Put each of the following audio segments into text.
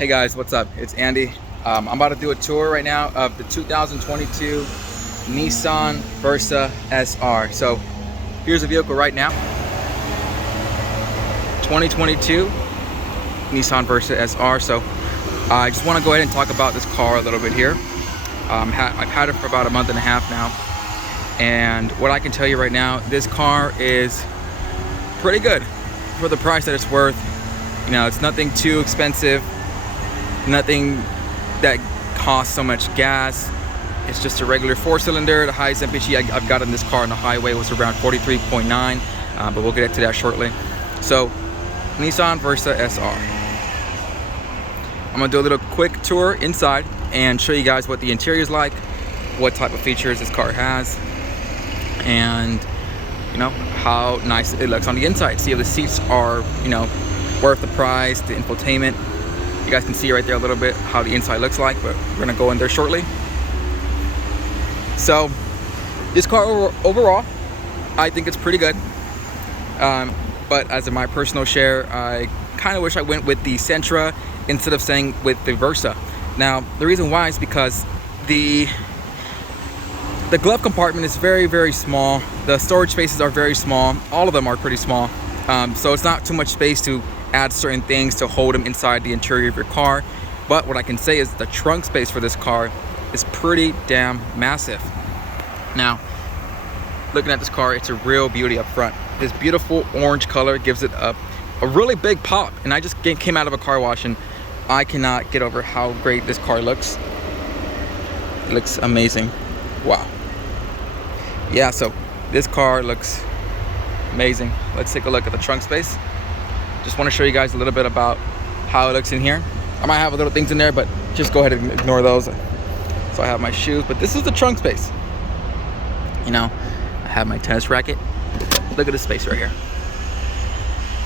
Hey guys, what's up? It's Andy. I'm about to do a tour right now of the 2022 Nissan Versa SR. So here's the vehicle right now. 2022 Nissan Versa SR. So I just want to go ahead and talk about this car a little bit here. I've had it for about a month and a half now. And what I can tell you right now, this car is pretty good for the price that it's worth. You know, it's nothing too expensive. Nothing that costs so much gas. It's just a regular 4-cylinder. The highest MPG I've got in this car on the highway was around 43.9, but we'll get to that shortly. So, Nissan Versa SR. I'm gonna do a little quick tour inside and show you guys what the interior is like, what type of features this car has, and you know how nice it looks on the inside. See if the seats are, you know, worth the price, the infotainment. You guys can see right there a little bit how the inside looks like, but we're gonna go in there shortly. So this car overall, I think it's pretty good. But as in my personal share, I kind of wish I went with the Sentra instead of saying with the Versa. Now, the reason why is because the glove compartment is very, very small. The storage spaces are very small. All of them are pretty small. So it's not too much space to add certain things to hold them inside the interior of your car. But what I can say is the trunk space for this car is pretty damn massive. Now, looking at this car, it's a real beauty up front. This beautiful orange color gives it a really big pop. And I just came out of a car wash and I cannot get over how great this car looks. It looks amazing. Wow. Yeah, so this car looks amazing. Let's take a look at the trunk space. Just want to show you guys a little bit about how it looks in here. I might have little things in there, but just go ahead and ignore those. So I have my shoes, but this is the trunk space. You know, I have my tennis racket. Look at the space right here.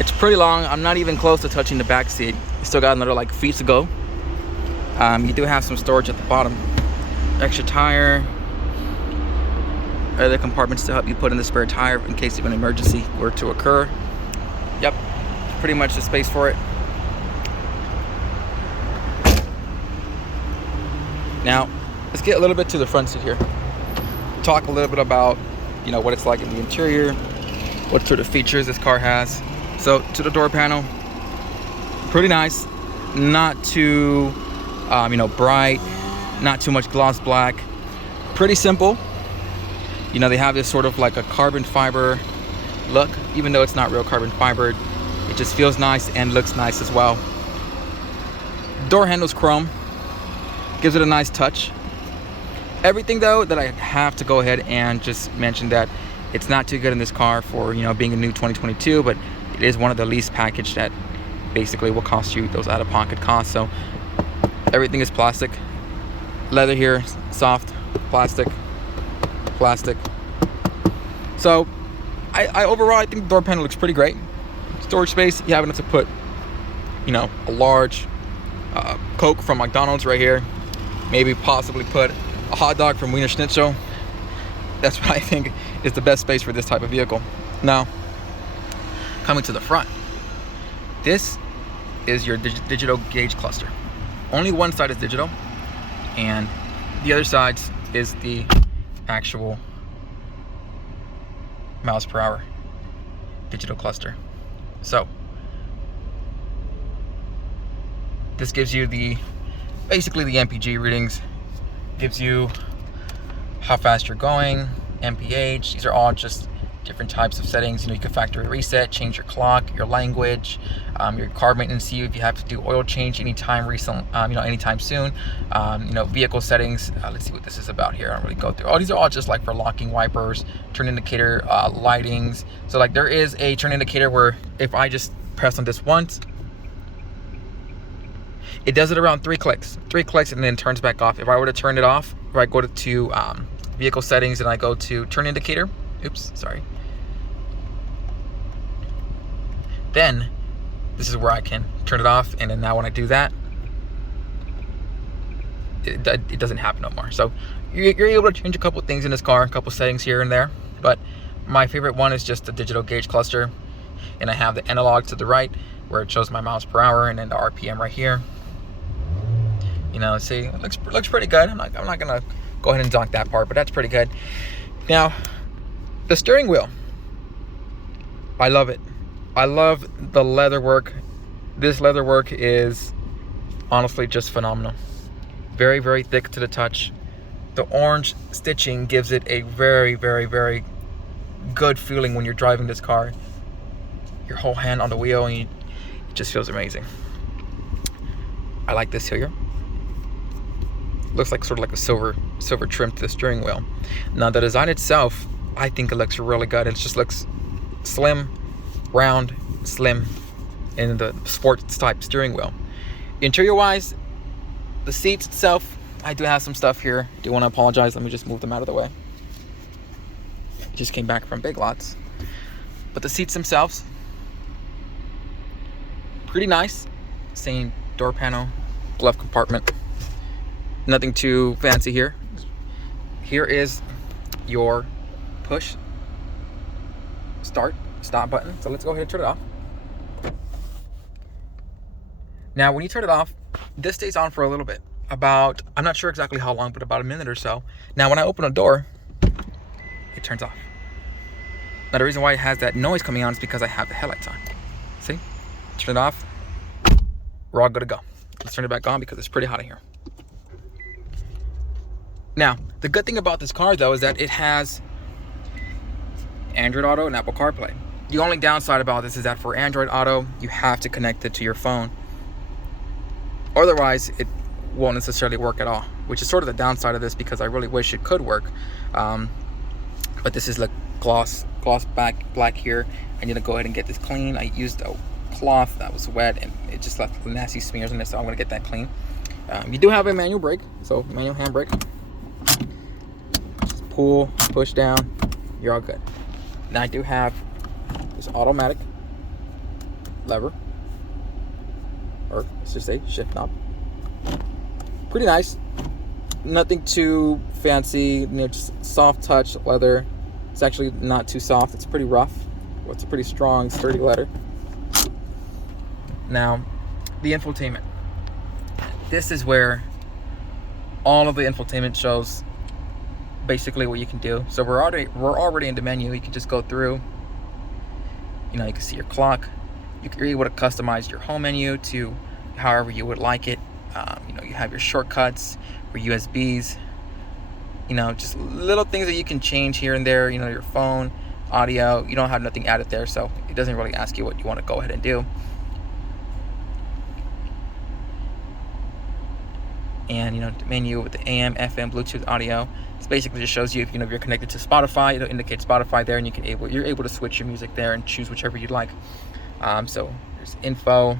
It's pretty long. I'm not even close to touching the back seat. You still got another like feet to go. You do have some storage at the bottom. Extra tire. Other compartments to help you put in the spare tire in case of an emergency were to occur. Yep, pretty much the space for it. Now, let's get a little bit to the front seat here. Talk a little bit about, you know, what it's like in the interior, what sort of features this car has. So, to the door panel, pretty nice. Not too, you know, bright. Not too much gloss black. Pretty simple. You know, they have this sort of like a carbon fiber look, even though it's not real carbon fiber. It just feels nice and looks nice as well. Door handle's chrome, gives it a nice touch. Everything though that I have to go ahead and just mention that it's not too good in this car for, you know, being a new 2022, but it is one of the least packaged that basically will cost you those out-of-pocket costs. So everything is plastic. Leather here, soft, plastic. So I overall, I think the door panel looks pretty great. Storage space, you have enough to put, you know, a large Coke from McDonald's right here. Maybe possibly put a hot dog from Wiener Schnitzel. That's what I think is the best space for this type of vehicle. Now, coming to the front, this is your digital gauge cluster. Only one side is digital, and the other side is the actual miles per hour digital cluster. So this gives you basically the MPG readings, gives you how fast you're going, MPH. These are all just different types of settings. You know, you can factory reset, change your clock, your language, your car maintenance, see if you have to do oil change anytime anytime soon. You know, vehicle settings. Let's see what this is about here. I don't really go through. Oh, these are all just like for locking wipers, turn indicator, lightings. So like there is a turn indicator where if I just press on this once, it does it around 3 clicks, and then turns back off. If I were to turn it off, if I go to vehicle settings and I go to turn indicator, then this is where I can turn it off, and then now when I do that, it doesn't happen no more. So you're able to change a couple things in this car, a couple settings here and there, but my favorite one is just the digital gauge cluster, and I have the analog to the right where it shows my miles per hour, and then the RPM right here. You know, see, it looks pretty good. I'm not gonna go ahead and donk that part, but that's pretty good. Now, the steering wheel, I love it. I love the leather work. This leather work is honestly just phenomenal. Very, very thick to the touch. The orange stitching gives it a very, very, very good feeling when you're driving this car. Your whole hand on the wheel, and it just feels amazing. I like this here. Looks like sort of like a silver trim to the steering wheel. Now the design itself, I think it looks really good. It just looks slim, round, slim, in the sports type steering wheel. Interior wise, the seats itself, I do have some stuff here. I do want to apologize. Let me just move them out of the way. Just came back from Big Lots. But the seats themselves, pretty nice. Same door panel, glove compartment. Nothing too fancy here. Here is your push stop button. So let's go ahead and turn it off. Now, when you turn it off, this stays on for a little bit. About, I'm not sure exactly how long, but about a minute or so. Now, when I open a door, it turns off. Now, the reason why it has that noise coming on is because I have the headlights on. See? Turn it off. We're all good to go. Let's turn it back on because it's pretty hot in here. Now, the good thing about this car, though, is that it has Android Auto and Apple CarPlay. The only downside about this is that for Android Auto, you have to connect it to your phone. Otherwise, it won't necessarily work at all, which is sort of the downside of this because I really wish it could work. But this is like gloss black here. I need to go ahead and get this clean. I used a cloth that was wet and it just left nasty smears on it, so I'm going to get that clean. You do have a manual brake, so manual handbrake. Just pull, push down, you're all good. Now I do have this automatic lever, or let's just say shift knob. Pretty nice. Nothing too fancy, you know, just soft touch leather. It's actually not too soft, it's pretty rough. Well, it's a pretty strong, sturdy leather. Now, the infotainment. This is where all of the infotainment shows basically what you can do. So we're already in the menu. You can just go through. You know, you can see your clock. You're able to customize your home menu to however you would like it. You know, you have your shortcuts, your USBs. You know, just little things that you can change here and there. You know, your phone, audio. You don't have nothing added there, so it doesn't really ask you what you want to go ahead and do. And you know, the menu with the AM, FM, Bluetooth audio. It basically just shows you if you're connected to Spotify. It'll indicate Spotify there, and you're able to switch your music there and choose whichever you'd like. So there's info.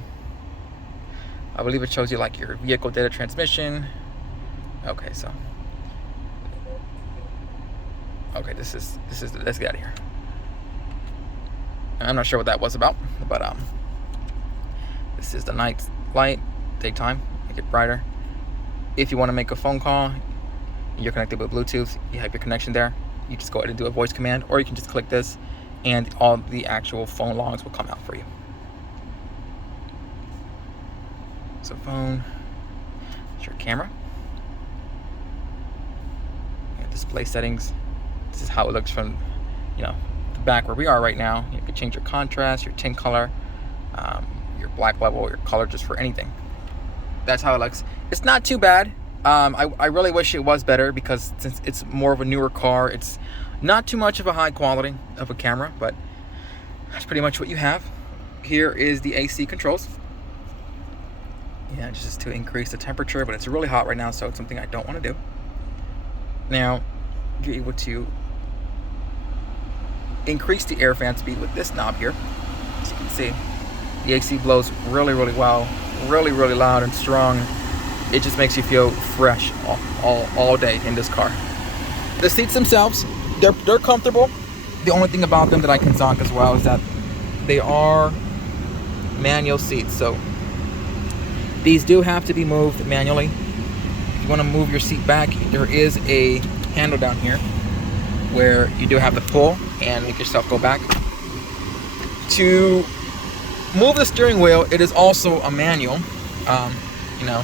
I believe it shows you like your vehicle data transmission. Okay, so this is let's get out of here. I'm not sure what that was about, but this is the night light, daytime, make it brighter. If you want to make a phone call, you're connected with Bluetooth, you have your connection there, you just go ahead and do a voice command, or you can just click this and all the actual phone logs will come out for you. So phone, it's your camera, display settings. This is how it looks from, you know, the back where we are right now. You can change your contrast, your tint color, your black level, your color, just for anything. That's how it looks. It's not too bad. I really wish it was better because since it's more of a newer car, it's not too much of a high quality of a camera, but that's pretty much what you have. Here is the AC controls. Yeah, just to increase the temperature, but it's really hot right now, so it's something I don't want to do. Now, you're able to increase the air fan speed with this knob here. As you can see, the AC blows really, really well, really, really loud and strong. It just makes you feel fresh all day in this car. The seats themselves, they're comfortable. The only thing about them that I can zonk as well is that they are manual seats. So these do have to be moved manually. If you want to move your seat back, there is a handle down here where you do have to pull and make yourself go back. To move the steering wheel, it is also a manual. You know,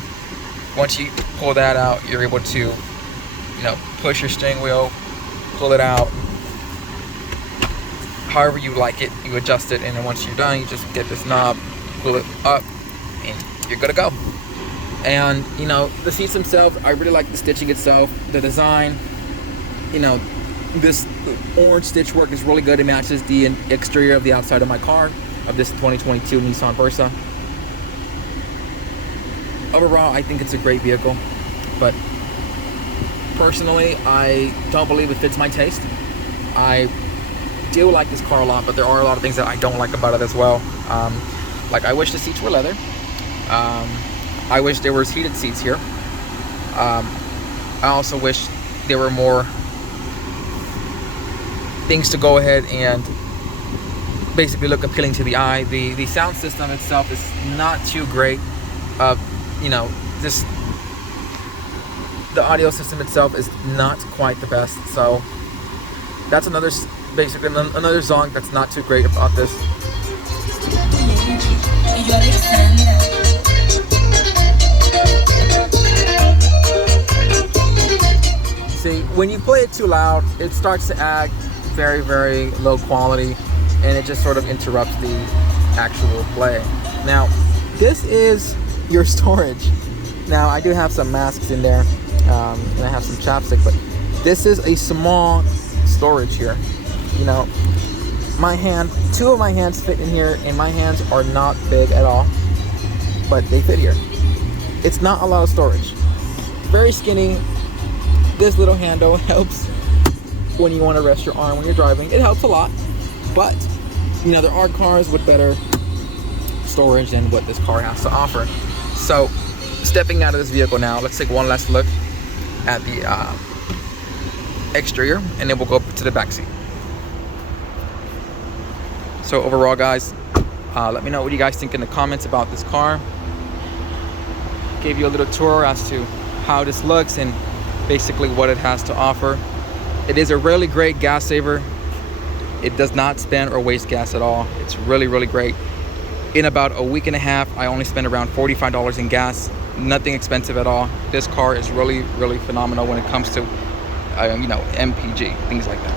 Once you pull that out, you're able to, you know, push your steering wheel, pull it out, however you like it, you adjust it, and then once you're done, you just get this knob, pull it up, and you're good to go. And, you know, the seats themselves, I really like the stitching itself, the design. You know, this orange stitch work is really good. It matches the exterior of the outside of my car, of this 2022 Nissan Versa. Overall, I think it's a great vehicle, but personally, I don't believe it fits my taste. I do like this car a lot, but there are a lot of things that I don't like about it as well. Like, I wish the seats were leather. I wish there was heated seats here. I also wish there were more things to go ahead and basically look appealing to the eye. The sound system itself is not too great. You know, just the audio system itself is not quite the best. So that's another, basically another zonk that's not too great about this. See, when you play it too loud, it starts to act very, very low quality, and it just sort of interrupts the actual play. Now, this is your storage. Now, I do have some masks in there, and I have some chapstick, but this is a small storage here. You know, my hand, two of my hands fit in here, and my hands are not big at all, but they fit here. It's not a lot of storage. Very skinny. This little handle helps when you want to rest your arm when you're driving. It helps a lot, but you know, there are cars with better storage than what this car has to offer. So, stepping out of this vehicle now, let's take one last look at the exterior, and then we'll go up to the back seat. So overall, guys, let me know what you guys think in the comments about this car. Gave you a little tour as to how this looks and basically what it has to offer. It is a really great gas saver. It does not spend or waste gas at all. It's really, really great. In about a week and a half, I only spent around $45 in gas. Nothing expensive at all. This car is really, really phenomenal when it comes to, you know, MPG, things like that.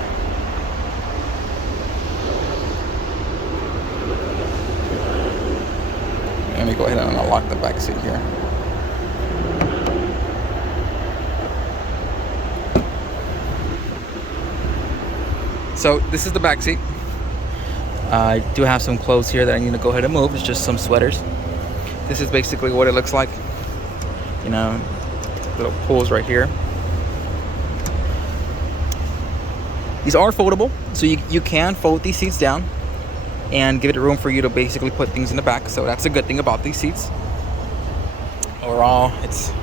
Let me go ahead and unlock the back seat here. So this is the back seat. I do have some clothes here that I need to go ahead and move. It's just some sweaters. This is basically what it looks like. You know, little pulls right here. These are foldable, so you can fold these seats down and give it room for you to basically put things in the back. So that's a good thing about these seats. Overall, it's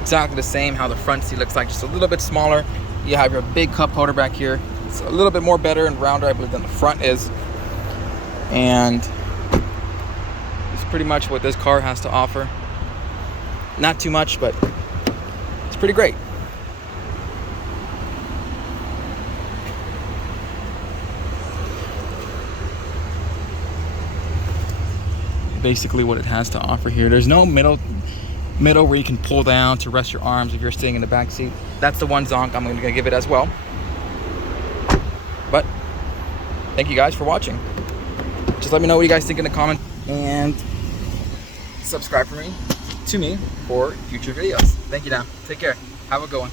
exactly the same how the front seat looks like, just a little bit smaller. You have your big cup holder back here. It's a little bit more better and rounder, I believe, than the front is. And it's pretty much what this car has to offer. Not too much, but it's pretty great. Basically what it has to offer here. There's no middle where you can pull down to rest your arms if you're sitting in the back seat. That's the one zonk I'm going to give it as well. But thank you guys for watching. Just let me know what you guys think in the comments, and subscribe to me for future videos. Thank you now. Take care. Have a good one.